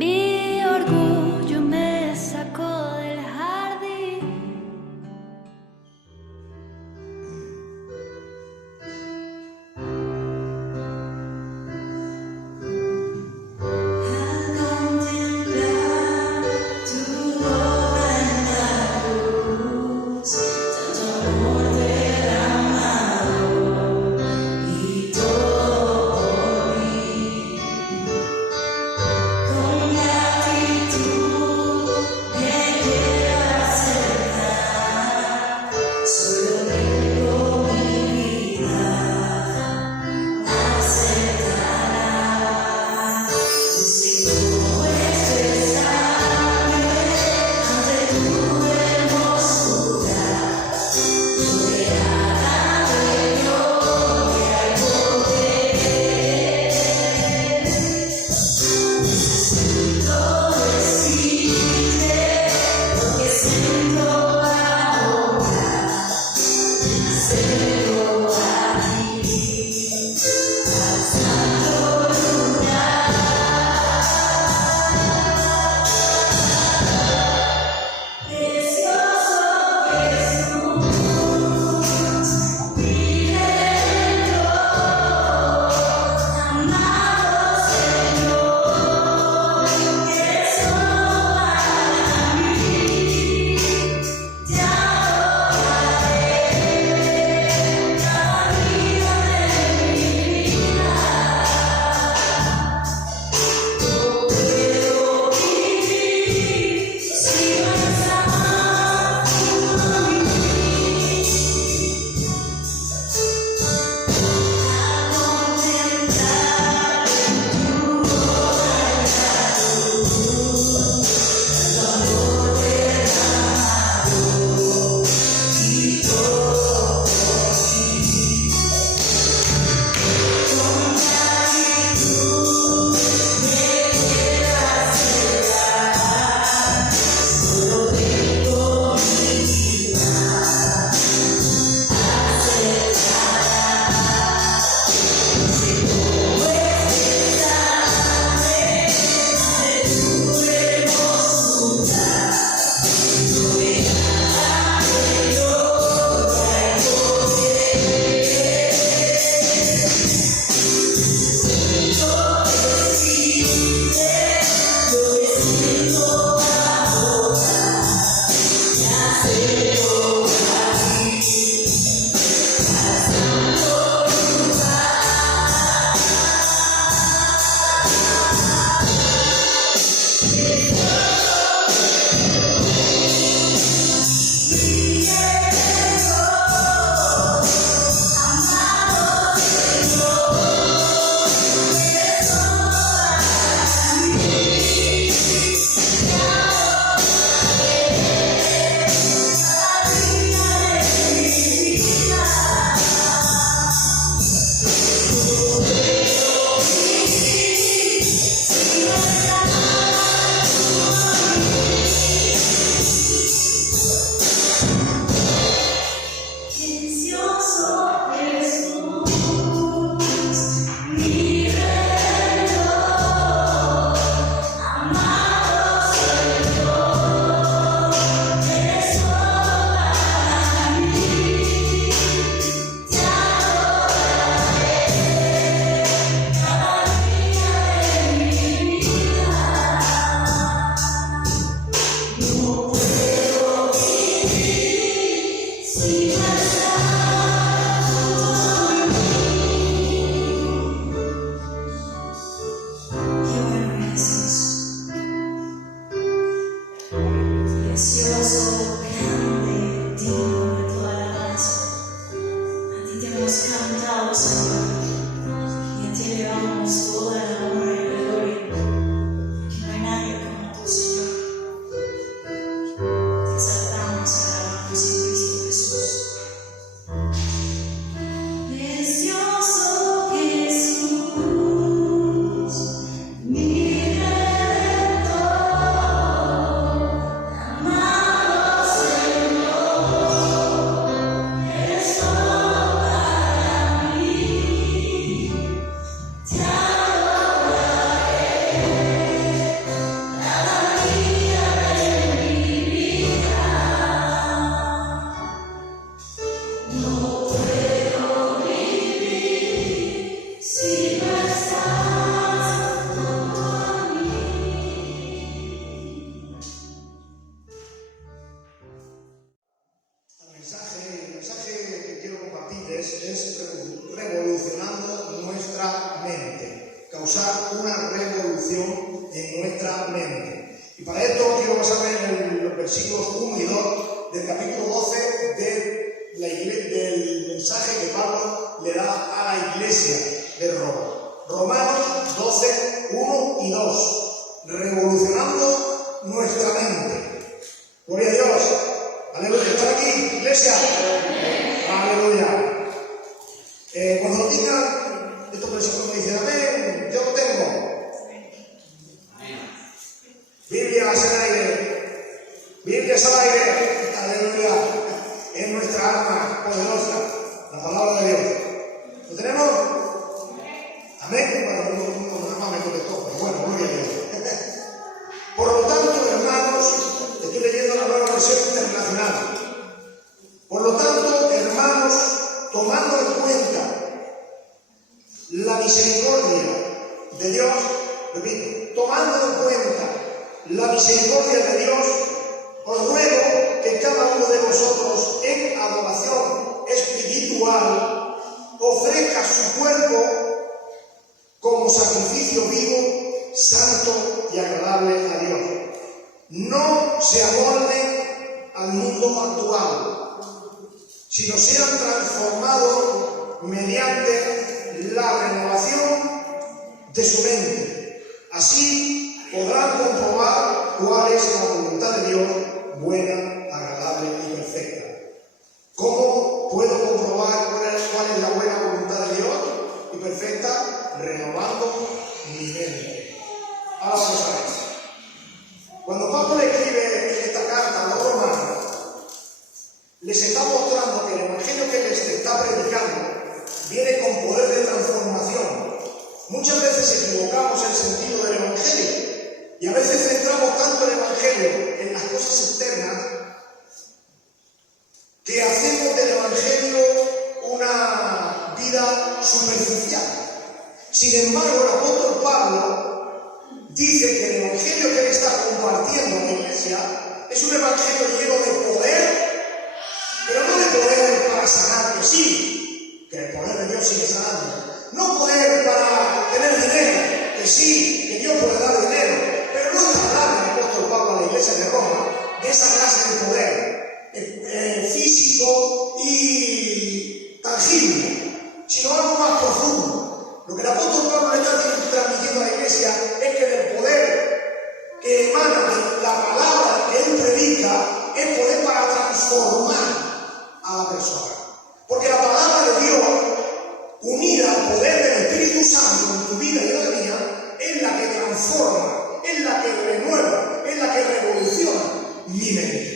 Mi orgullo me sacó del jardín causar una revolución en nuestra mente. Y para esto quiero basarme en los versículos 1 y 2 del capítulo 12 del mensaje que Pablo le da a la iglesia de Roma. Romanos 12, 1 y 2. Revolucionando nuestra mente. Gloria a Dios. Aleluya. ¿Están aquí, iglesia? Aleluya. Cuando nos digan estos versículos me dicen amén, yo lo tengo. Biblia es el aire. Biblia es el aire. Aleluya. Es nuestra arma poderosa, la palabra de Dios. ¿Lo tenemos? Amén. Bueno, nada más me contestó, pero bueno, gloria a Dios. Por lo tanto, hermanos, estoy leyendo la nueva versión internacional. Por lo tanto, hermanos, tomando en cuenta la misericordia de Dios, repito, tomando en cuenta la misericordia de Dios, os ruego que cada uno de vosotros en adoración espiritual ofrezca su cuerpo como sacrificio vivo, santo y agradable a Dios. No se amolden al mundo actual, sino sean transformados mediante la renovación de su mente. Así podrán comprobar cuál es la voluntad de Dios, buena, agradable y perfecta. ¿Cómo puedo comprobar cuál es la buena voluntad de Dios y perfecta? Renovando mi mente. Ahora vamos a ver. Cuando Pablo le escribe esta carta a los romanos, les está mostrando que el evangelio que les está predicando viene con poder de transformación. Muchas veces equivocamos el sentido del evangelio y a veces centramos tanto el evangelio en las cosas externas que hacemos del evangelio una vida superficial. Sin embargo, el apóstol Pablo dice que el evangelio que él está compartiendo en la iglesia es un evangelio lleno de poder, pero no de poder para sanar, que sí, que el poder de Dios sigue sanando. No poder para tener dinero, que sí, que Dios puede dar dinero, pero no está hablando el apóstol Pablo a la iglesia de Roma de esa clase de poder físico y tangible, sino algo más profundo. Lo que el apóstol Pablo le está transmitiendo a la iglesia es que el poder que emana de la palabra que él predica es poder para transformar a la persona. Porque la palabra de Dios, unida al poder del Espíritu Santo en tu vida y en la mía, es la que transforma, es la que renueva, es la que revoluciona mi mente.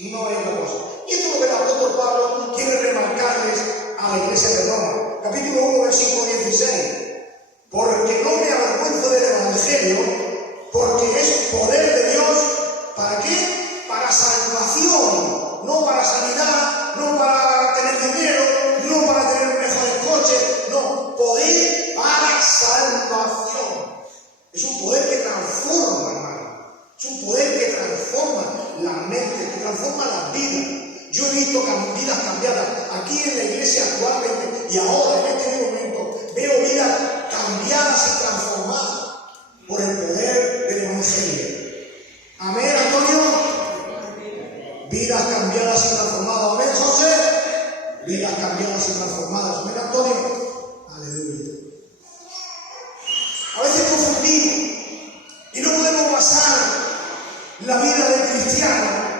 No hay otra cosa. Y esto es lo que el apóstol Pablo quiere remarcarles a la iglesia de Roma. Capítulo 1, versículo 16. Porque no me avergüenzo del evangelio, porque es poder de Dios. ¿Para qué? Para salvación, no para sanidad, no para tener dinero, no para tener mejores coches, no, poder para salvación. Es un poder que transforma, hermano. Es un poder que transforma la mente, que transforma la vida. Yo he visto vidas cambiadas aquí en la iglesia actualmente y ahora, en este momento, veo vidas cambiadas y transformadas por el poder del evangelio. Amén, Antonio. Vidas cambiadas y transformadas. Amén, José. Vidas cambiadas y transformadas. Amén, Antonio. Aleluya. A veces confundimos y no podemos basar la vida del cristiano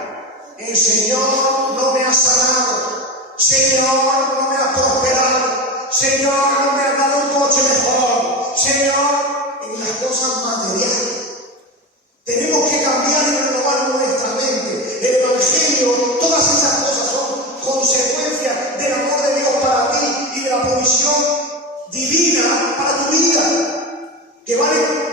en Señor, no me has sanado, Señor, no me has prosperado, Señor, no me has dado un coche mejor, Señor, en las cosas materiales. Tenemos que cambiar y renovar nuestra mente. El evangelio, todas esas cosas son consecuencias del amor de Dios para ti y de la provisión divina para tu vida, que van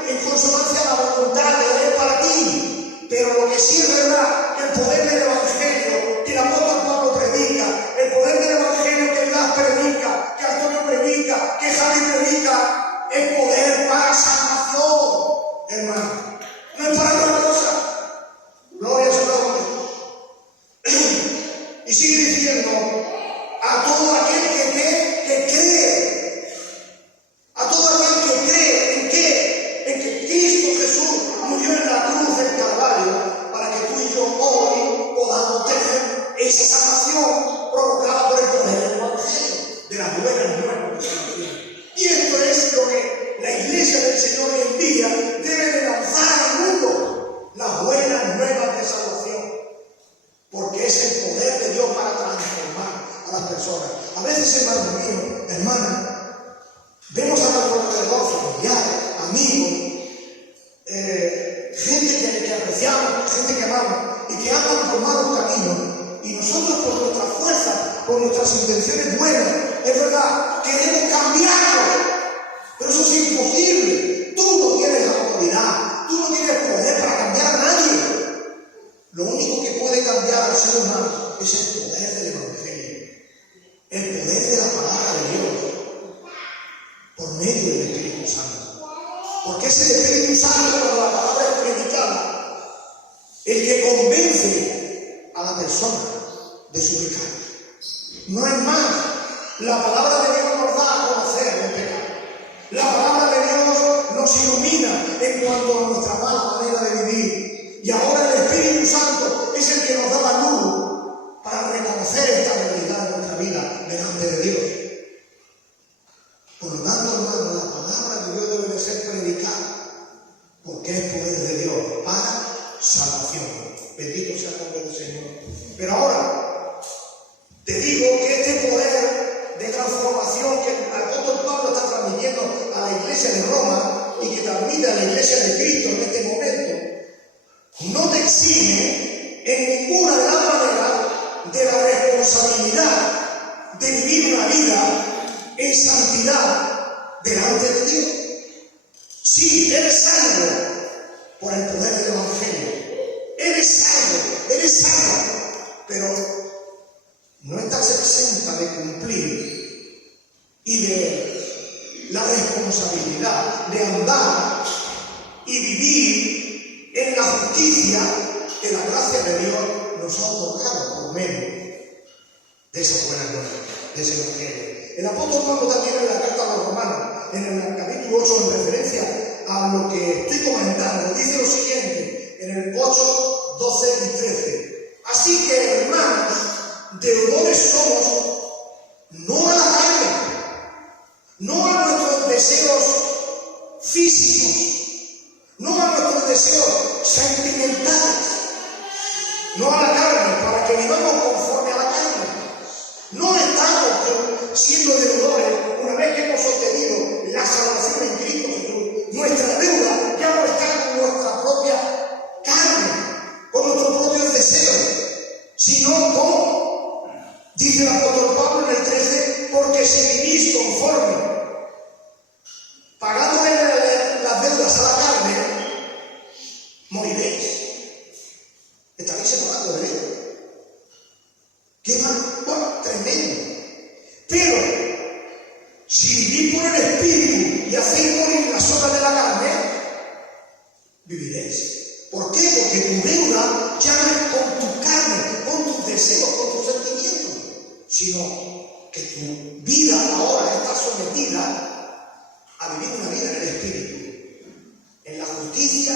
en consonancia a la voluntad de Él para ti. Pero lo que sí es verdad, que el poder del evangelio que el apóstol Pablo predica, el poder del evangelio que Blas predica, que Antonio predica, que Javi predica, es poder para salvación, hermano. No es para otra cosa. Gloria a Dios. Y sigue diciendo, a todo aquel que cree, a todo aquel que cree, ¿en qué esa salvación provocada por el poder del Evangelio, de las buenas nuevas de salvación. Y esto es lo que la Iglesia del Señor hoy en día debe de lanzar al mundo, las buenas nuevas de salvación, porque es el poder de Dios para transformar a las personas. A veces, hermanos míos, hermanas, vemos a nuestro alrededor, familiares, amigos, gente que apreciamos, gente que amamos y que andan por malos caminos, y nosotros por nuestra fuerza, por nuestras intenciones buenas, es verdad, queremos cambiarlo, pero eso es imposible. Tú no tienes autoridad, tú no tienes poder para cambiar a nadie. Lo único que puede cambiar al ser humano es el poder del Evangelio, el poder de la palabra de Dios, por medio del Espíritu Santo. Porque es el Espíritu Santo, cuando la palabra es predicada, el que convence a la persona de su pecado. No es más, la palabra de Dios nos da a conocer el pecado. La palabra de Dios nos ilumina en cuanto a nuestra mala manera de vivir. Y ahora el Espíritu Santo es el que nos da la luz para reconocer esta realidad en nuestra vida delante de Dios. Por lo tanto, hermano, la palabra de Dios debe de ser predicada, porque es poder de Dios para salvación. Bendito sea el nombre del Señor. Pero ahora, te digo que este poder de transformación que el apóstol Pablo está transmitiendo a la iglesia de Roma y que transmite a la iglesia de Cristo en este momento, no te exime en ninguna de las maneras de la responsabilidad de vivir una vida en santidad delante de Dios. Sí, eres salvo por el poder del Evangelio. Eres salvo, pero no estás exenta de cumplir y de la responsabilidad de andar y vivir en la justicia que la gracia de Dios nos ha otorgado por medio de esa buena nueva, de ese Evangelio. El apóstol Pablo también en la carta a los Romanos, en el capítulo 8, en referencia a lo que estoy comentando, dice lo siguiente, en el 8, 12 y 13. Así que, hermanos, deudores somos, no a la carne, no a nuestros deseos físicos, no a nuestros deseos sentimentales, no a la carne, para que vivamos conforme a la carne. No estamos siendo deudores una vez que hemos obtenido la salvación en Cristo Jesús. Nuestra deuda ya no está con nuestra propia carne, con nuestros propios deseos, sino con, dice el apóstol Pablo en el 13, porque si vivís conforme, pagándole las deudas a la carne, moriréis. Estaréis separados de Dios. ¿Qué más? Bueno, tremendo. Pero, si vivís por el Espíritu y hacéis morir las obras de la carne, viviréis. ¿Por qué? Porque tu deuda ya no es con tu carne, con tus deseos, con tus sentimientos, sino que tu vida ahora está sometida a vivir una vida en el Espíritu, en la justicia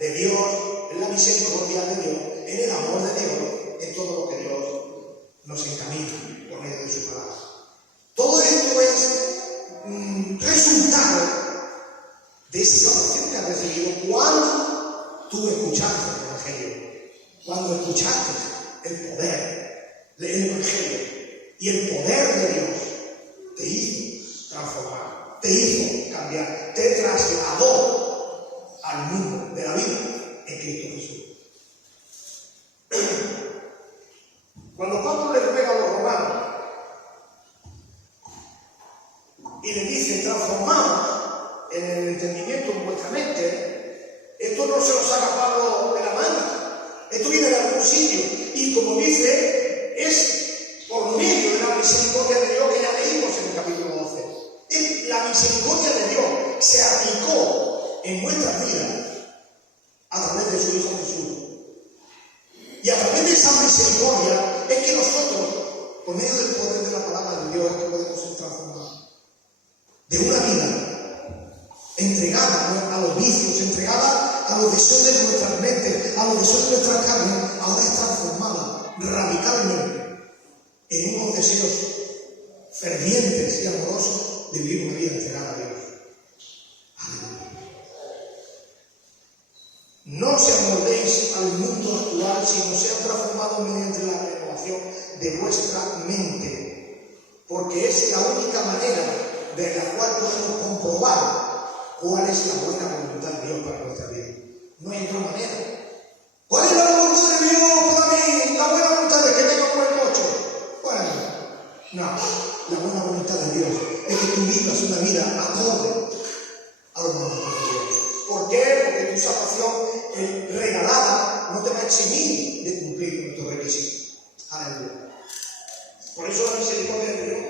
de Dios, en la misericordia de Dios, en el amor de Dios, en todo lo que Dios nos encamina por medio de su palabra. Todo esto es resultado de esa salvación que has recibido cuando tú escuchaste el Evangelio, cuando escuchaste el poder del Evangelio, y el poder de Dios te hizo transformar, te hizo cambiar, te trasladó al mundo de la vida en Cristo Jesús. Cuando Pablo le ruega a los romanos y le dice, transformados en el entendimiento en vuestra mente, esto no se lo saca Pablo de la manga, esto viene de algún sitio, y como dice, es por medio de la misericordia de Dios que ya leímos en el capítulo 12. La misericordia de Dios se aplicó en nuestras vidas a través de su Hijo Jesús. Y a través de esa misericordia es que nosotros, por medio del poder de la palabra de Dios, es que podemos ser transformados. De una vida entregada a los vicios, entregada a los deseos de nuestras mentes, a los deseos de nuestra carne, ahora es transformada radicalmente en unos deseos fervientes y amorosos de vivir una vida entregada a Dios. No os amoldéis al mundo actual, sino sean transformados mediante la renovación de vuestra mente, porque es la única manera de la cual podemos comprobar cuál es la buena voluntad de Dios para nuestra vida. No hay otra manera. ¿Cuál es la voluntad de Dios para mí? La buena voluntad de que venga con el coche. Bueno, no. La buena voluntad de Dios es que tú vivas una vida acorde a los mandamientos de Dios. ¿Por qué? Porque tu salvación regalada no te va a eximir de cumplir con estos requisitos. Aleluya. Por eso la misericordia de Dios,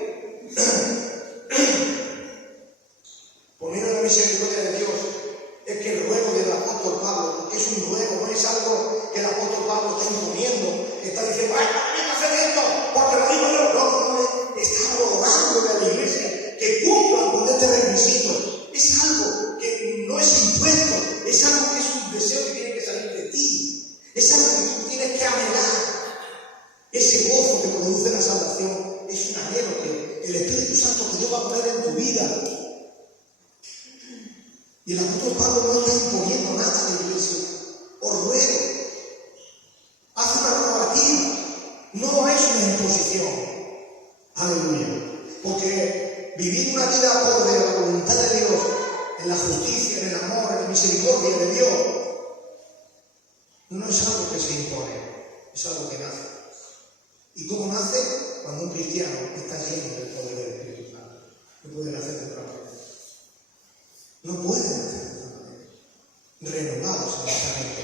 por medio de la misericordia de Dios, es que el ruego del apóstol Pablo, que es un ruego, no es algo que el apóstol Pablo está imponiendo, que está diciendo, ¡ay, hay que hacer esto! Porque lo digo yo. No, está rogando a la iglesia que cumplan con este requisito. Es algo que no es impuesto, es algo que es un deseo que tiene que salir de ti, es algo que tú tienes que anhelar. Ese gozo que produce la salvación es un anhelo que el Espíritu Santo que Dios va a poner en tu vida. Y el apóstol Pablo no está imponiendo nada a la iglesia. Os ruego, haz una renovativa, no es una imposición. Aleluya. Porque vivir una vida acorde a la voluntad de Dios, en la justicia, en el amor, en la misericordia de Dios, no es algo que se impone, es algo que nace. ¿Y cómo nace? Cuando un cristiano está lleno del poder del Espíritu Santo. No puede nacer de otra manera. No puede nacer de otra manera. Renovados en nuestra mente.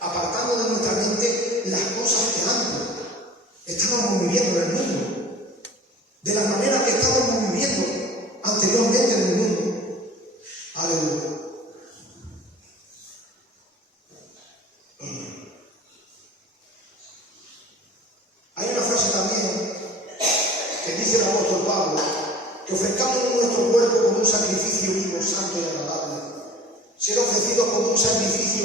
Apartando de nuestra mente las cosas que antes estábamos viviendo en el mundo. De la manera que estábamos viviendo anteriormente en el mundo. Aleluya. Hay una frase también que dice el apóstol Pablo, que ofrezcamos nuestro cuerpo como un sacrificio vivo, santo y agradable. Ser ofrecidos como un sacrificio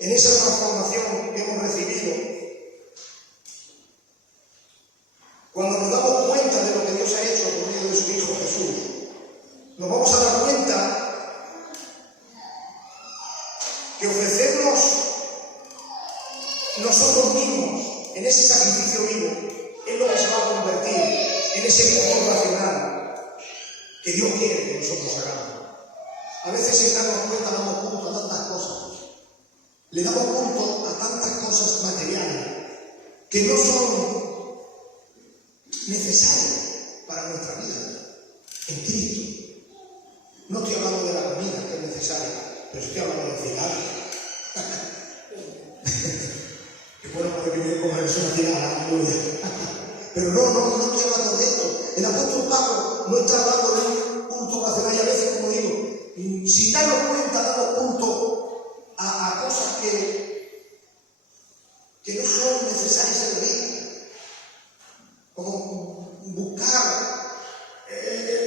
en esa transformación que hemos recibido. Cuando nos damos cuenta de lo que Dios ha hecho por medio de su Hijo Jesús, nos vamos a dar cuenta que ofrecernos nosotros mismos en ese sacrificio vivo es lo que se va a convertir en ese culto racional que Dios quiere que nosotros hagamos. A veces sin darnos cuenta damos culto a tantas cosas. Le damos culto a tantas cosas materiales que no son necesarias para nuestra vida en Cristo. No estoy hablando de la comida que es necesaria, pero estoy hablando de cigarros. Que bueno poder vivir como eso no tiene aleluya. Pero no estoy hablando de esto. El apóstol Pablo no está hablando de un culto racional y a veces, como digo, sin darnos cuenta, damos culto a cosas que no son necesarias en la vida. Como buscar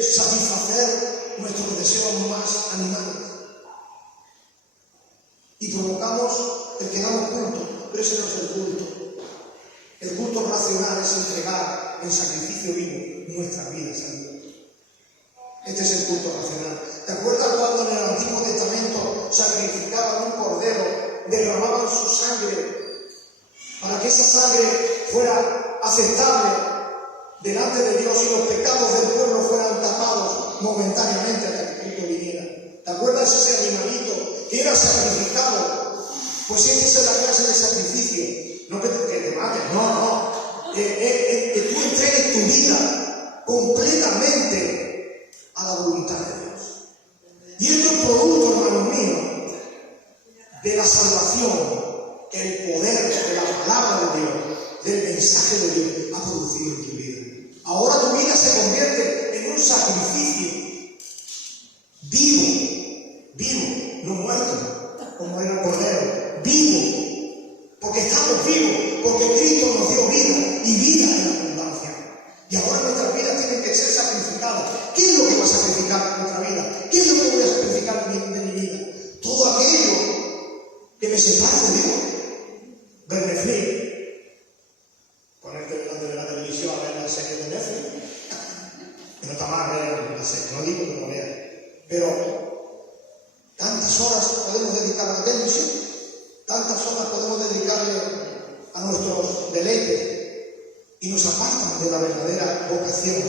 satisfacer nuestros deseos más animales. Y provocamos el que damos culto. Pero ese no es el culto. El culto racional es entregar en sacrificio vivo nuestras vidas a Dios. Este es el culto racional. ¿Te acuerdas cuando en el Antiguo Testamento sacrificaban un cordero, derramaban su sangre para que esa sangre fuera aceptable delante de Dios y los pecados del pueblo fueran tapados momentáneamente hasta que Cristo viniera? ¿Te acuerdas ese animalito que era sacrificado? Pues esa es la clase de sacrificio. No que te mates, no. Que tú entregues tu vida completamente a la voluntad de Dios. Y esto es producto, hermanos míos, de la salvación que el poder de la palabra de Dios, del mensaje de Dios, ha producido en tu vida. Ahora tu vida se convierte en un sacrificio vivo, no muerto, como era el cordero, vivo. Porque estamos vivos, porque Cristo nos dio vida y vida en abundancia. Y ahora nuestras vidas tienen que ser sacrificadas. ¿Qué es lo que va a sacrificar en nuestra vida? ¿Qué es lo que voy a sacrificar de mi vida? Todo aquello que me separe de Dios. Verme frío. ponerte delante de la televisión a ver la serie de Netflix. No está mal ver la serie, no digo que no lo veas. Pero tantas horas podemos dedicar a la televisión, tantas horas podemos dedicarle a nuestros deleites y nos apartan de la verdadera vocación,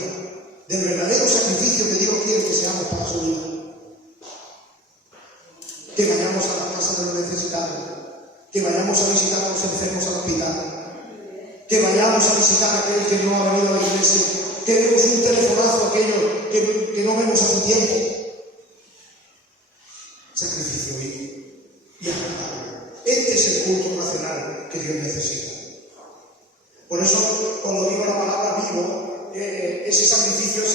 del verdadero sacrificio que Dios quiere que seamos para su vida. Que vayamos a las casas de los necesitados, que vayamos a visitar a los enfermos al hospital, que vayamos a visitar a aquel que no ha venido a la iglesia, que demos un telefonazo a aquellos que no vemos hace tiempo. Sacrificio vivo y agradable. Este es el culto nacional que Dios necesita. Por eso, cuando digo la palabra vivo, ese sacrificio es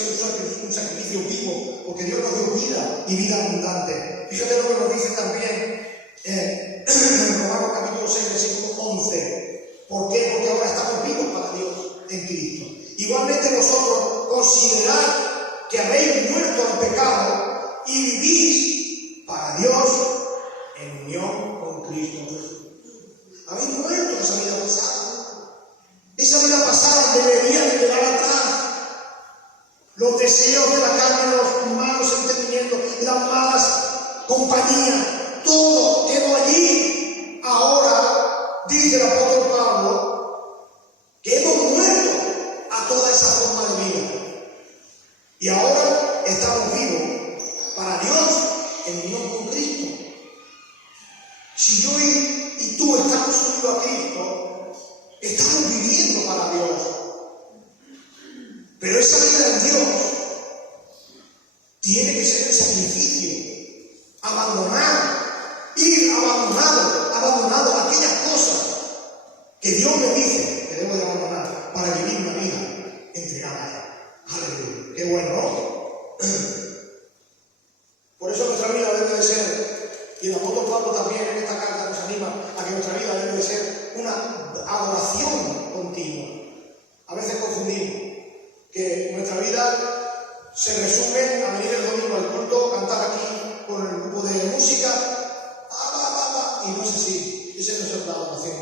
un sacrificio vivo, porque Dios nos dio vida y vida abundante. Fíjate lo que nos dice también en Romanos capítulo 6, versículo 11. ¿Por qué? Porque ahora estamos vivos para Dios en Cristo. Igualmente vosotros considerad que habéis muerto al pecado y vivís para Dios en unión con Cristo Jesús. Habéis muerto esa vida pasada. Esa vida pasada debería de quedar atrás. Los deseos de la carne, los malos entendimientos, las malas compañías, todo quedó allí. Ahora, dice el apóstol Pablo, que hemos muerto a toda esa forma de vida. Y ahora estamos vivos para Dios en unión con Cristo. Si yo y tú estamos unidos a Cristo, estamos viviendo para Dios. Pero esa vida en Dios tiene que ser el sacrificio. Ir abandonado aquellas cosas que Dios me dice que debo de abandonar para vivir una vida entregada a Él. Aleluya. Qué bueno, ¿no? Por eso nuestra vida debe de ser, y el apóstol Pablo también en esta carta nos anima a que nuestra vida debe de ser una adoración continua. A veces confundimos que nuestra vida se resume a venir el domingo al culto, cantar aquí con el grupo de música, y no es así. Esa no es la adoración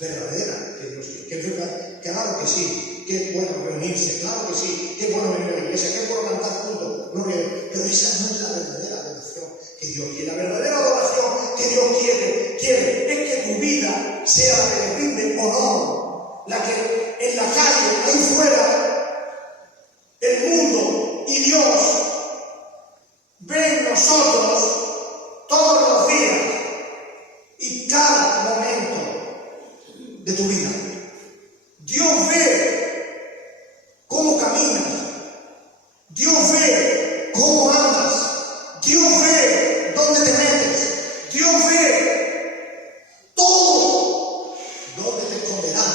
verdadera que Dios quiere. Que es verdad, claro que sí, que es bueno reunirse, claro que sí, que es bueno venir a la iglesia, que es bueno cantar juntos, pero esa no es la verdadera adoración que Dios quiere. La verdadera adoración que Dios quiere es que tu vida sea la que le brinde honor, la que en la calle, ahí fuera, el mundo y Dios ven nosotros todos los días y cada momento de tu vida. Dios ve cómo caminas, Dios ve cómo andas, Dios ve dónde te metes, Dios ve todo. ¿Dónde te esconderás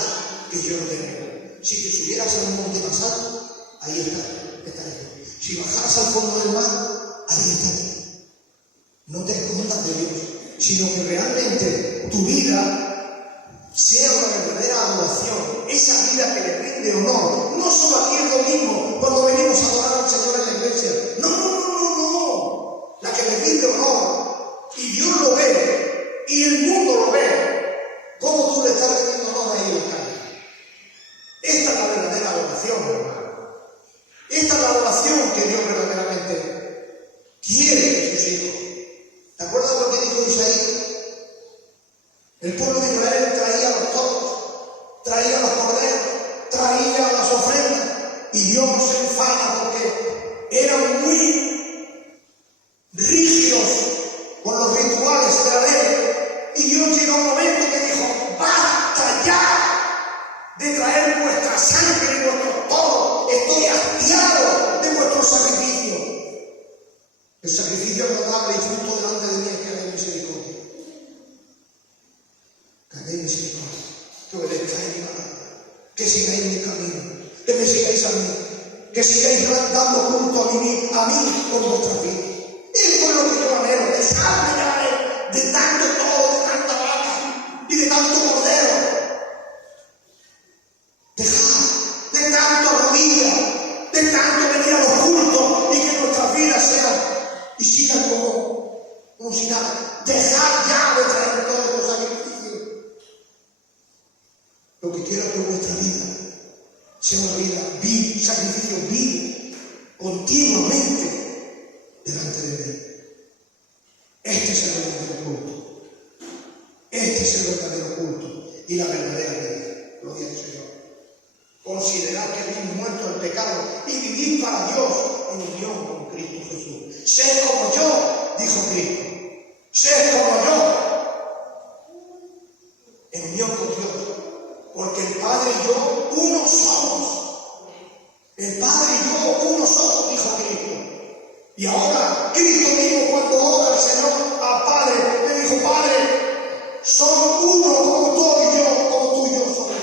que yo no te veo? Si te subieras a un monte más alto, ahí estaré yo. Si bajaras al fondo del mar, ahí estaré. No te escondas de Dios, sino que realmente tu vida sea una verdadera adoración, esa vida que le rinde honor, no solo aquí el domingo, cuando venimos a adorar al Señor en la iglesia, no, la que le rinde honor, y Dios lo ve, y el mundo lo ve, cómo tú le estás rendiendo honor ahí en la calle. Esta es la verdadera adoración, hermano. Esta es la adoración que Dios verdaderamente quiere de sus hijos. ¿Te acuerdas lo que dijo Isaías? El pueblo de Israel traía los toros, traía los corderos, traía las ofrendas, y Dios se enfada porque eran muy rígidos con los rituales de la ley. Y Dios llegó a un momento que dijo: basta ya de traer vuestra sangre y vuestros toros, estoy hastiado de vuestro sacrificio. El sacrificio agradable y fruto delante de mí es que hagáis misericordia. Que hagáis misericordia, que obedezcáis mi palabra, que sigáis mi camino, que me sigáis a mí, que sigáis dando culto a mí con vuestra vida. Esto es lo que yo anhelo, dejadme ya de tanto todo, de tanta vaca y de tanto cordero. Dejad de tanto rodilla, de tanto venir a los cultos, y que nuestras vidas sean y sigan como si nada. Dejad ya de traer todos los sacrificios. Lo que quiero es que vuestra vida sea una vida viva, sacrificio vivo, continuamente delante de mí. Este es el verdadero culto. Este es el verdadero culto y la verdadera vida. Gloria al Señor. Considerad que habéis muerto al pecado y vivir para Dios en unión con Cristo Jesús. Sed como yo, dijo Cristo. Sed como yo. En unión con Dios. Porque el Padre y yo uno somos. El Padre y yo uno somos, dijo Cristo. Y ahora Cristo mismo, cuando ora al Señor, al Padre, le dijo: Padre, somos uno como tú y yo, como tú y yo somos uno.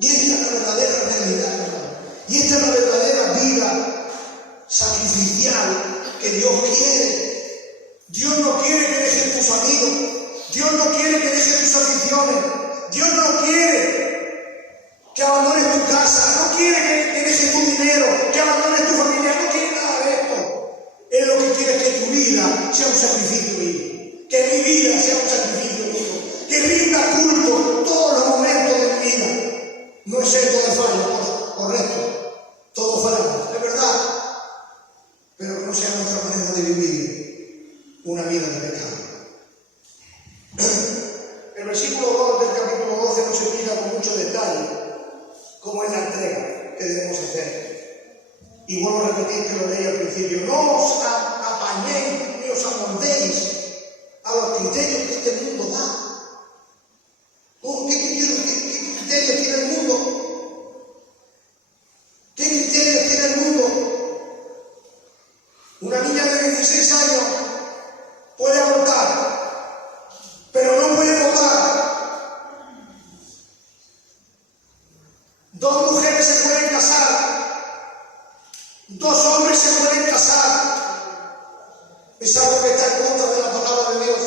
Y esta es la verdadera realidad, hermano. Y esta es la verdadera vida sacrificial que Dios quiere. Dios no quiere que dejes tus amigos. Dios no quiere que dejes tus aficiones. Dios no quiere que abandones tu casa. No quiere que dejes tu dinero, que abandones tu familia. No quiere nada de esto. Él lo que quiere es que tu vida sea un sacrificio vivo. Que mi vida sea un sacrificio vivo. Que rinda culto todos los momentos de mi vida. No es esto de fallo, correcto. Todos fallamos, es verdad. Pero que no sea nuestra manera de vivir una vida de pecado. El versículo 2 del capítulo 12 nos explica con mucho detalle cómo es la entrega que debemos hacer. Y vuelvo a repetir que lo leí al principio. No os apañéis ni os amoldéis a los criterios que este mundo da. ¿Qué criterios tiene el mundo? ¿Qué criterios tiene el mundo? Una niña de 16 años puede abortar, pero no puede votar. Dos mujeres se pueden casar, dos hombres se pueden casar. Es algo que está en contra de la palabra de Dios.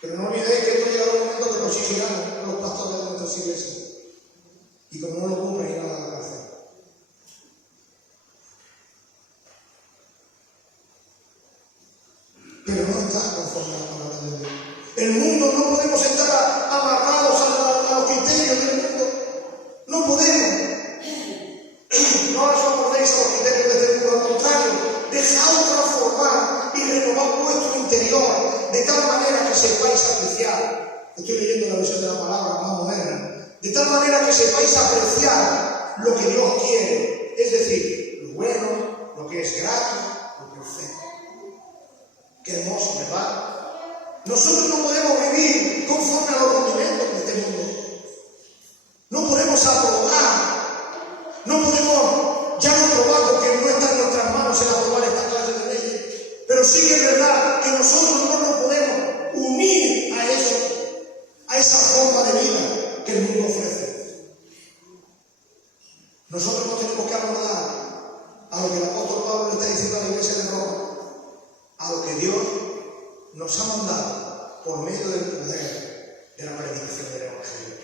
Pero no olvidéis que esto llegará un momento que lo exigirán los pastores de nuestras iglesias. Y como no lo cumplen, irán a la cárcel. Pero no está conforme a la palabra de Dios. El mundo no podemos estar amarrados a los criterios del mundo. No podemos. No os acordéis a los criterios de este mundo. Al contrario, dejaos transformar y renovar vuestro interior de tal manera que sepáis apreciar. Estoy leyendo la versión de la palabra más moderna. De tal manera que sepáis apreciar lo que Dios quiere. Es decir, lo bueno, lo que es grato, lo perfecto. Qué hermoso, ¿verdad? Nosotros no podemos vivir conforme a los rudimentos de este mundo. No podemos aprobar. No podemos, ya no probar porque no está en nuestras manos el aprobar esta clase de leyes. Pero sí que es verdad que nosotros no nos podemos unir a eso, a esa forma de vida que el mundo ofrece. Nosotros nos tenemos que abordar a lo que el apóstol Pablo le está diciendo a la iglesia de Roma, a lo que Dios nos ha mandado por medio del poder de la predicación del Evangelio,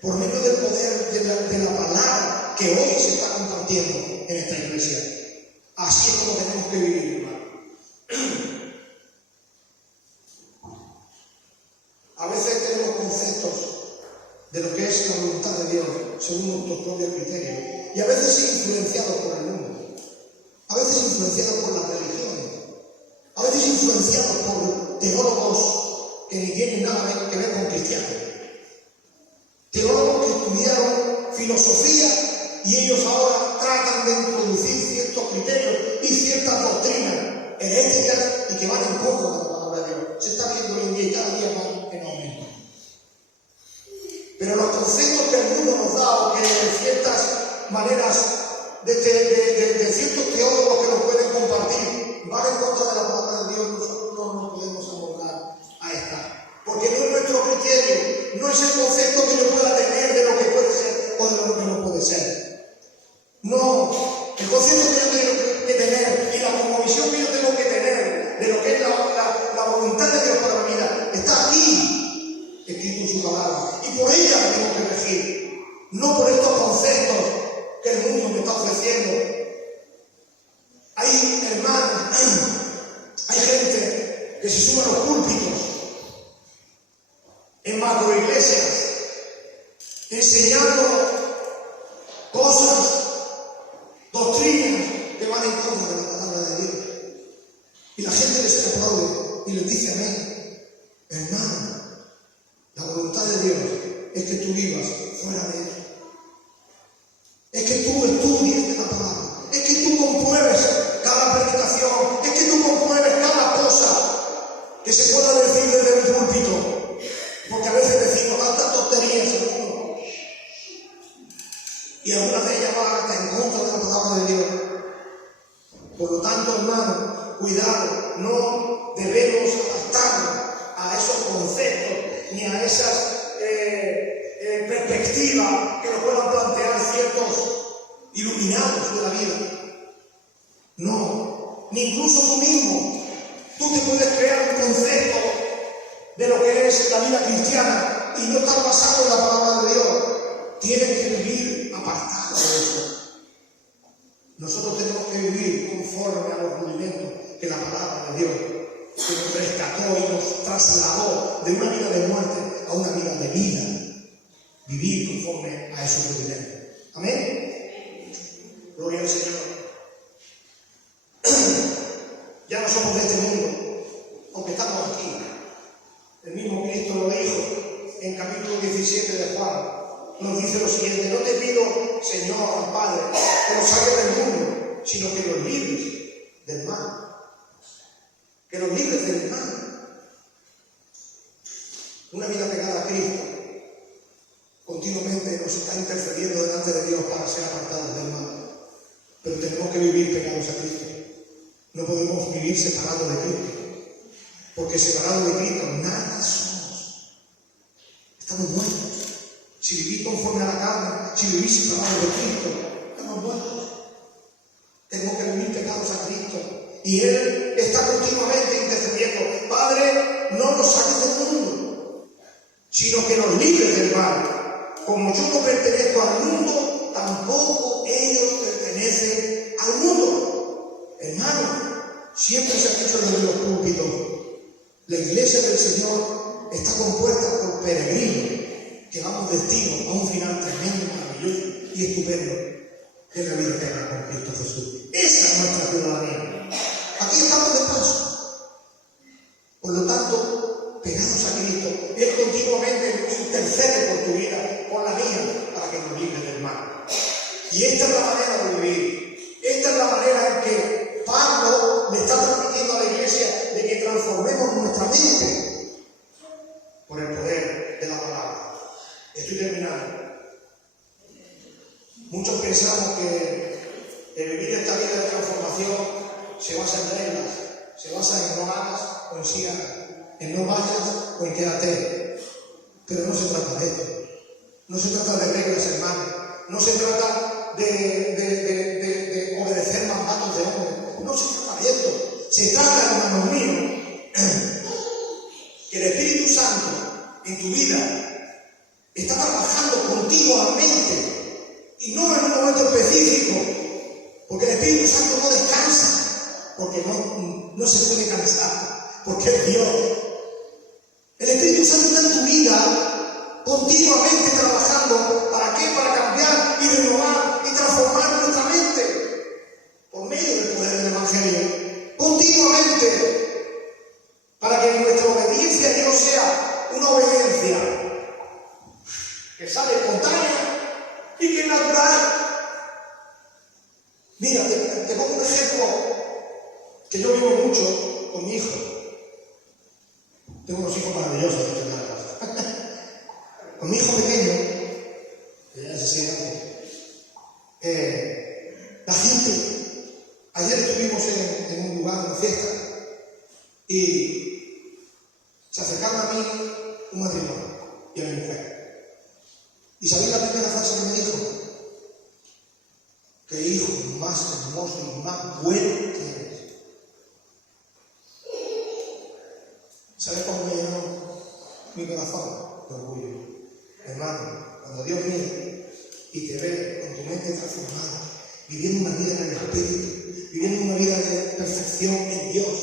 por medio del poder de la palabra que hoy se está compartiendo en esta iglesia. Así es como tenemos que vivir, hermano. A veces tenemos conceptos de lo que es la voluntad de Dios según nuestros propios criterios, y a veces influenciados por el mundo, a veces influenciados por las religiones, a veces influenciados por teólogos que ni tienen nada que ver con cristianos. Teólogos que estudiaron filosofía y ellos ahora tratan de introducir ciertos criterios y ciertas doctrinas heréticas y que van en contra de la palabra de Dios. Se está viendo hoy en día y cada día más en aumento. Pero los conceptos que el mundo nos da, o que ciertas maneras de ciertos teólogos que nos pueden compartir, van en contra de la palabra de Dios, nosotros no nos podemos abordar a esta. Porque no es nuestro criterio, no es el concepto que yo pueda tener de lo que puede ser o de lo que no puede ser. No, el concepto que yo tengo que tener y la cosmovisión que yo tengo que tener de lo que es la voluntad de Dios para mi vida está aquí, escrito en su palabra. Y por ella me tengo que regir, no por estos conceptos que el mundo me está ofreciendo. Hay hermanos, hay gente que se sube a los púlpitos en macroiglesias, en enseñando cosas, doctrinas que van en contra de la palabra de Dios. Y la gente les aplaude y les dice amén. Hermano, la voluntad de Dios es que tú vivas fuera de Él. Es que tú estudies la palabra. Es que tú compruebes cada predicación. Es que tú compruebes cada cosa que se pueda decir desde el púlpito. Porque a veces decimos tantas tonterías en el mundo. Y algunas de ellas van hasta en contra de la palabra de Dios. Por lo tanto, hermano, cuidado, no debemos adaptarnos a esos conceptos ni a esas perspectivas que nos puedan plantear ciertos iluminados de la vida. No, ni incluso tú mismo. Tú te puedes crear un concepto de lo que es la vida cristiana y no estar basado en la palabra de Dios. Tienes que vivir apartado de eso. Nosotros tenemos que vivir conforme a los rudimentos que la palabra de Dios, que nos rescató y nos trasladó de una vida de muerte a una vida de vida. Vivir conforme a esos rudimentos. Amén. Gloria al Señor. Ya no somos de este mundo, aunque estamos aquí. El mismo Cristo lo dijo en capítulo 17 de Juan. Nos dice lo siguiente: no te pido, Señor, Padre, que los saques del mundo, sino que los libres del mal. Que los libres del mal. Una vida pegada a Cristo continuamente nos está intercediendo delante de Dios para ser apartados del mal. Pero tenemos que vivir pegados a Cristo. No podemos vivir separados de Cristo. Porque separados de Cristo nada somos. Estamos muertos. Si vivís conforme a la carne, si vivís separados de Cristo, estamos muertos. Tenemos que vivir pegados a Cristo. Y Él está continuamente intercediendo. Padre, no nos saques del mundo, sino que nos libres del mal. Como yo no pertenezco al mundo, tampoco ellos pertenecen al mundo. Hermano, siempre se ha dicho desde los púlpitos, la iglesia del Señor está compuesta por peregrinos que vamos destino a un final tremendo, maravilloso y estupendo de la vida eterna con Cristo Jesús. Esa es nuestra ciudadanía. Aquí estamos de paso. Por lo tanto, pegados a Cristo, Él continuamente intercede por tu vida, por la mía, para que nos libres del mal. Y esta es la manera de vivir. Esta es la manera en que Pablo le está transmitiendo a la iglesia de que transformemos nuestra mente por el poder de la palabra. Estoy terminando. Muchos pensamos que el vivir esta vida de transformación se basa en reglas, se basa en no hagas o en sí hagas, en no vayas o en quédate. Pero no se trata de esto. No se trata de reglas, hermano. No se trata de obedecer mandatos de hombres. No se trata de esto. Se trata, hermanos míos, que el Espíritu Santo en tu vida está trabajando continuamente y no en un momento específico, porque el Espíritu Santo no descansa, porque no se puede cansar, porque es Dios. El Espíritu Santo está en tu vida continuamente trabajando. ¿Para qué? Para cambiar y renovar y transformar nuestra mente por medio del poder del Evangelio. Continuamente, para que nuestra obediencia ya no sea una obediencia que sale espontánea y que es natural. Mira, te pongo un ejemplo que yo vivo mucho con mi hijo. Tengo unos hijos maravillosos de hecho, con mi hijo pequeño, que ya se sigue antes, la gente, ayer estuvimos en un lugar, en una fiesta, y se acercaron a mí un matrimonio y a mi mujer. ¿Y sabéis la primera frase que me dijo? ¡Qué hijo más hermoso y más bueno tienes! ¿Sabes cómo me llenó mi corazón? De orgullo. Hermano, cuando Dios viene y te ve con tu mente transformada, viviendo una vida en el Espíritu, viviendo una vida de perfección en Dios,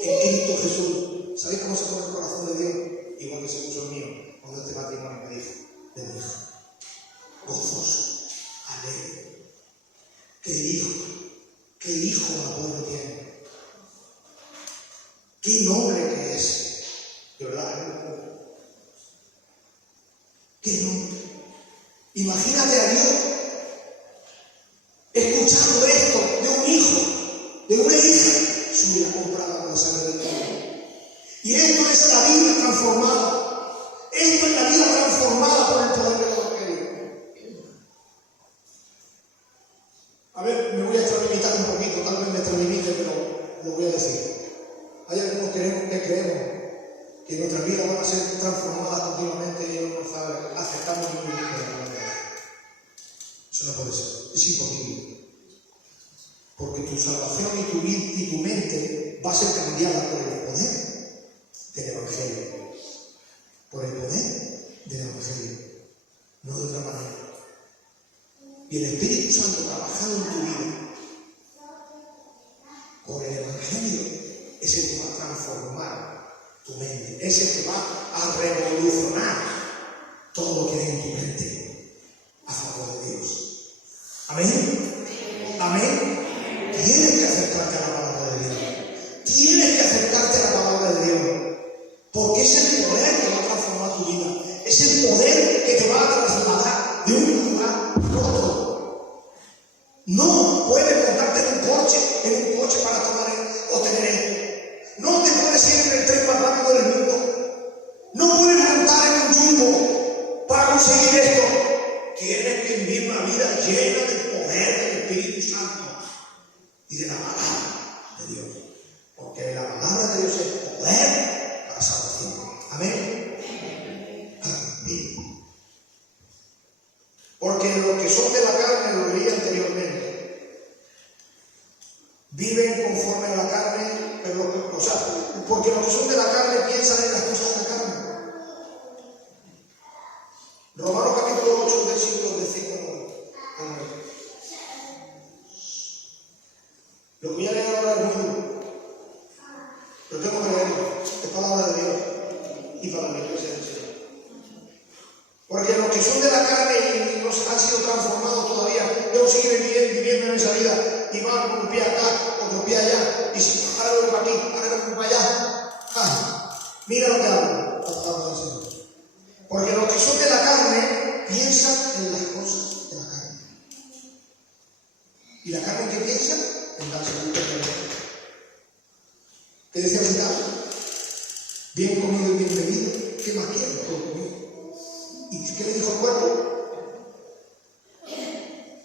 en Cristo Jesús, ¿sabéis cómo se pone el corazón de Dios? Igual que se puso el mío cuando este matrimonio me dijo, de mi hijo. qué nombre que es. De verdad, qué nombre. Imagínate a Dios escuchando esto de un hijo, de una hija, su vida comprada con la sangre del Cordero. Y esto es la vida transformada. Esto es la vida transformada por el poder del Evangelio. A ver, me voy a extralimitar un poquito, tal vez me extralimite, pero lo voy a decir. Hay algunos que creemos que nuestras vidas van a ser transformadas continuamente y ellos no aceptamos ningún tipo de realidad. Eso no puede ser, es imposible. Porque tu salvación y tu vida y tu mente va a ser cambiada por el poder del Evangelio. Por el poder del Evangelio. No de otra manera. Y el Espíritu Santo trabajando en tu vida por el Evangelio es el que va a transformar tu mente. Es el que va a revolucionar todo lo que hay en tu mente a favor de Dios. Amén. Amén. Tienes que acercarte a la palabra de Dios. Tienes que acercarte a la palabra de Dios. Porque es el poder que va a transformar tu vida. Es el poder que te va a trasladar de un lugar a otro. No puedes montarte en un coche para o tener esto. No te puedes ir en el tren más rápido del mundo. No puedes montar en un jumbo para conseguir esto. Tienes que vivir una vida llena del poder del Espíritu Santo y de la palabra de Dios. Porque la palabra de Dios es poder para salvación. Amén. Amén. Porque los que son de la carne, lo leí anteriormente, viven conforme a la carne, porque los que son de la carne piensan en las cosas de la carne. Romanos capítulo 8, versículos de 5 a 9. Lo que voy a leer ahora es muy duro, pero tengo que leerlo. Es palabra de Dios y para la iglesia del Señor. Porque los que son de la carne y no han sido transformados todavía, no siguen viviendo en esa vida y van con un pie acá, otro pie allá, y si ahora voy para aquí, ahora voy para allá. Mira lo que habla la palabra del Señor. Porque los que son de la carne piensan en las cosas de la carne. ¿Y la carne qué piensa? En darse gusto de la carne. ¿Qué decía el Señor? Bien comido y bien bebido. ¿Qué más quieres? Todo comido. ¿Y qué le dijo el cuerpo?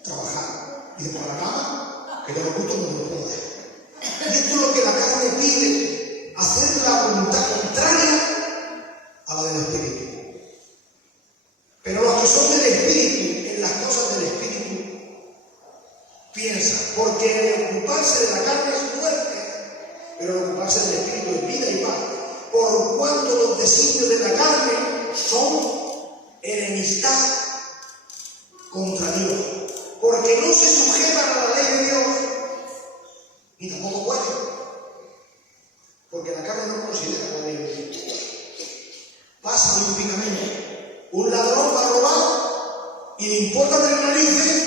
Trabajar. Y después a la cama, que yo los gustos no me lo puedo dar. Y esto es lo que la carne pide, hacer la voluntad contraria a la del Espíritu. Pero los que son del Espíritu, en las cosas del Espíritu, piensan, porque el ocuparse de la carne es muerte, pero el ocuparse del Espíritu es vida y paz. Por cuanto los designios de la carne son enemistad contra Dios, porque no se sujetan a la ley de Dios, ni tampoco pueden, porque la carne no considera la ley de Dios. Pasa olímpicamente. Un ladrón va a robar y le importa tener narices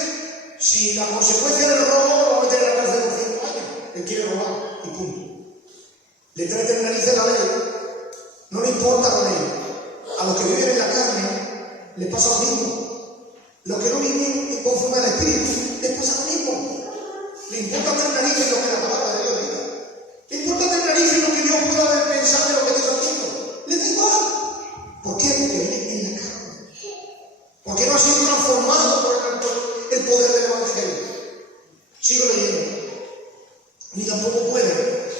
si la consecuencia del robo lo va a meter en la cárcel por 5 años. Él quiere robar y punto. Le trae tener narices la ley. No le importa la ley. A los que viven en la carne les pasa lo mismo. Los que no viven conforme al Espíritu les pasa lo mismo. Le importa tener narices lo que la palabra de Dios diga. Le importa tener narices lo que Dios pueda haber pensado de lo que está haciendo. Le da igual. ¿Por qué? Porque vive en la carne. Porque no ha sido transformado por el poder del Evangelio. Sigo leyendo. Ni tampoco puede.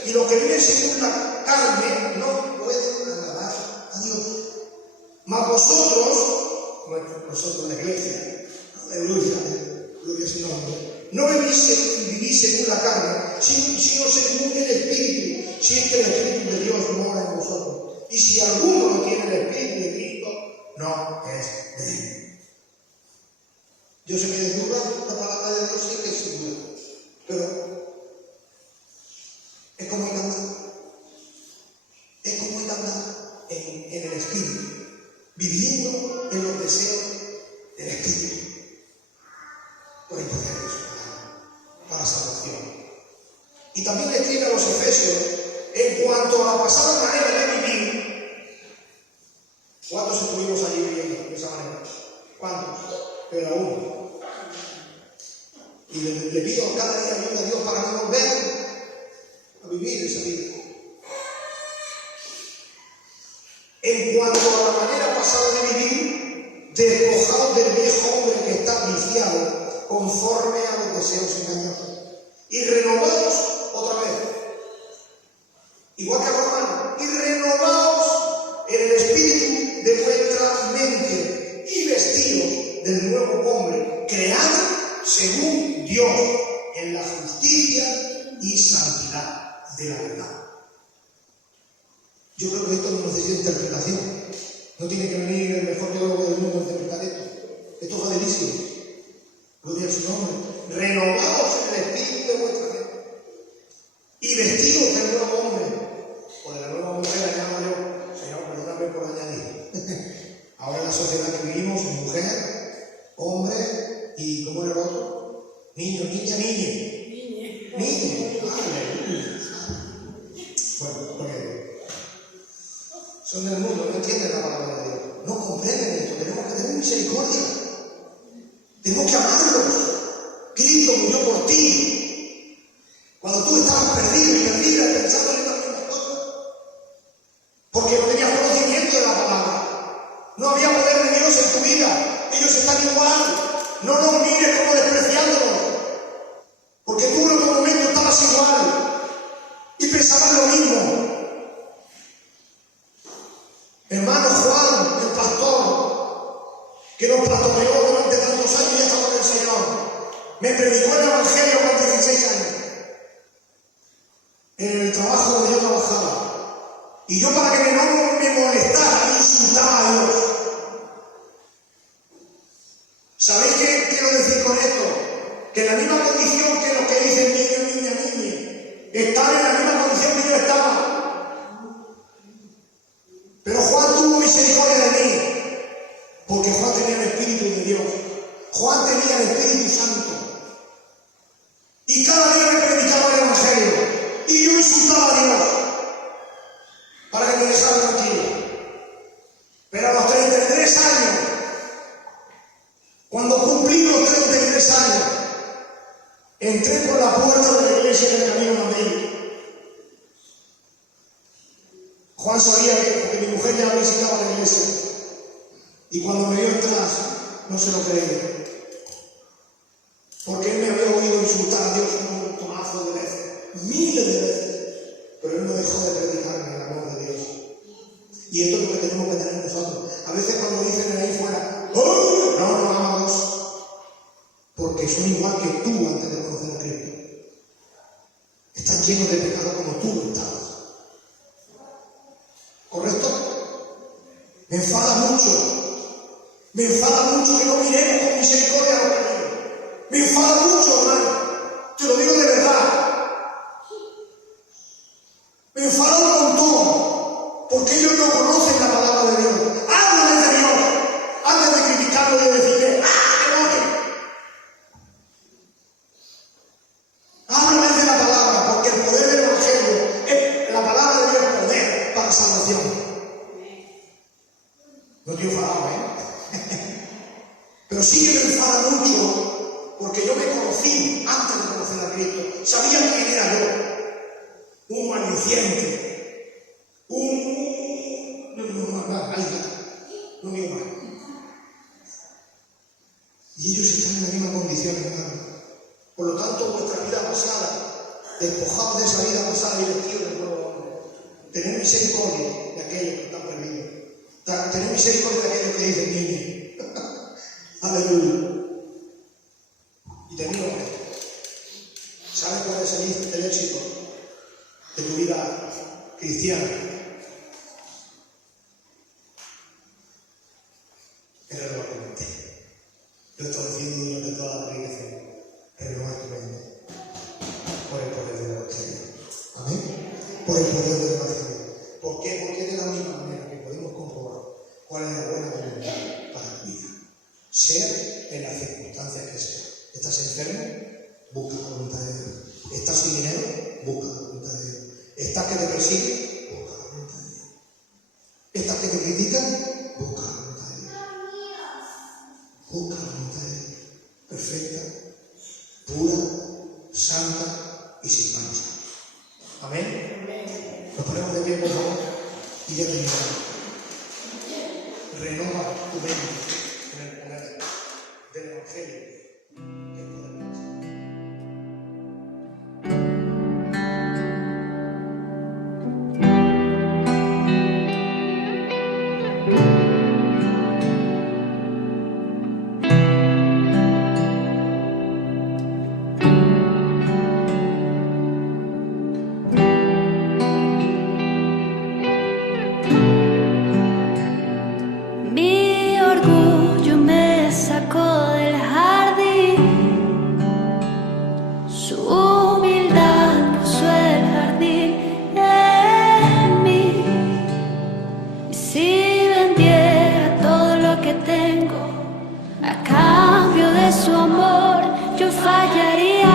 Y los que viven según la carne no pueden agradar a Dios. Mas vosotros, la iglesia, aleluya, gloria a su nombre, no vivís según la carne, sino según el Espíritu, si es que el Espíritu de Dios mora en vosotros. Y si alguno no tiene el Espíritu de Cristo, no es de él. Yo sé que es dura la palabra de Dios, sé que es dura, pero es como ir andando. Es como ir andando en el Espíritu, viviendo en los deseos del Espíritu, por el poder de su palabra, para salvación. Y también le escribe a los Efesios En cuanto a la pasada manera de vivir, ¿cuántos estuvimos allí viviendo de esa manera? ¿Cuántos? Pero uno. Y le pido cada día ayuda a Dios para no volver a vivir esa vida. En cuanto a la manera pasada de vivir, despojados del viejo hombre que está viciado conforme a los deseos engañosos y renovados otra vez, igual que a Romano, y renovados en el espíritu de vuestra mente y vestidos del nuevo hombre creado según Dios en la justicia y santidad de la verdad. Yo creo que esto no necesita interpretación. No tiene que venir el mejor teólogo del mundo a interpretar esto. Esto es facilísimo. Gloria a su nombre. Renovados en el espíritu de vuestra mente y vestidos del nuevo hombre o de la nueva mujer, añado yo. Señor, perdóname por añadir. Ahora en la sociedad que vivimos, mujer, hombre y ¿cómo era el otro? Niño, niña, niñe. Niñe. Aleluya. Bueno, porque son del mundo, no entienden la palabra de Dios. No comprenden esto. Tenemos que tener misericordia. Tenemos que amarlos. Cristo murió por ti. Cuando tú estabas perdido y perdida pensando en estas mismas cosas. Porque no tenías conocimiento de la palabra. No había poder de Dios en tu vida. Ellos están igual. No los mires como despreciándolos. Porque tú en otro momento estabas igual. Y pensabas lo mismo. Hermano Juan, el pastor, que nos pastoreó durante tantos años y ya está con el Señor, me predicó el Evangelio con 16 años, en el trabajo donde yo trabajaba. Y yo, para que no me molestara, insultaba a Dios. ¿Sabéis qué quiero decir con esto? Que en la misma condición que los que dicen niño, niña, niñe, están en la misma condición que yo estaba. Pero Juan tuvo misericordia de mí, porque Juan tenía el Espíritu de Dios. Juan tenía el Espíritu Santo. Y cada día me predicaba el Evangelio. Y yo insultaba a Dios para que me dejara tranquilo. Pero a los 33 años, cuando cumplí los 33 años, entré por la puerta de la iglesia en el camino a Madrid. Juan sabía que mi mujer ya visitaba la iglesia y cuando me vio entrar no se lo creía, porque él me había oído insultar a Dios un montonazo de veces, miles de veces, pero él no dejó de predicarme el amor de Dios. Y esto es lo que tenemos que tener nosotros. A veces cuando dicen ahí fuera, ¡oh! No, amados, porque son igual que tú antes de conocer a Cristo. Están llenos de pecado como tú lo estabas. ¿Correcto? Me enfada mucho que no miremos con misericordia a los perdidos. Me enfada mucho, hermano. Te lo digo de verdad. Me enfada un montón, porque ellos no conocen la palabra de Dios. Háblame de Dios antes de criticarlo y de decirle, háblame de la palabra, porque el poder del Evangelio es la palabra de Dios, poder para salvación. No te enfadaba, Pero sí que me enfada mucho, porque yo me conocí antes de conocer a Cristo. Sabía quién era yo. Un maldiciente. No mío más. Y ellos están en la misma condición, hermano. Por lo tanto, vuestra vida pasada, despojados de esa vida pasada y vestidos del nuevo hombre. Tened misericordia de aquellos que están perdidos. Tened misericordia de aquellos que dicen niño. Aleluya. Y termino con esto. ¿Sabes cuál es el éxito de tu vida cristiana? Es renovar tu mente. Lo he estado diciendo durante toda la predicación. Renovar tu mente. Por el poder del Evangelio. Amén. Por el poder del Evangelio. ¿Por qué? Porque es de la misma manera que podemos comprobar cuál es la buena voluntad para tu vida. Sea en las circunstancias que sea. ¿Estás enfermo? Busca la voluntad de Dios. ¿Estás sin dinero? Busca la voluntad de Dios. Estas que te persiguen, busca la voluntad de Dios. Estas que te critican, busca la voluntad de Dios. Busca la voluntad de Dios. Perfecta, pura, santa y sin mancha. Amén. Nos ponemos de pie, por favor, y ya terminamos. Renova tu mente en el poder del Evangelio. Mi orgullo me sacó del jardín, su humildad puso el jardín en mí. Y si vendiera todo lo que tengo a cambio de su amor, yo fallaría.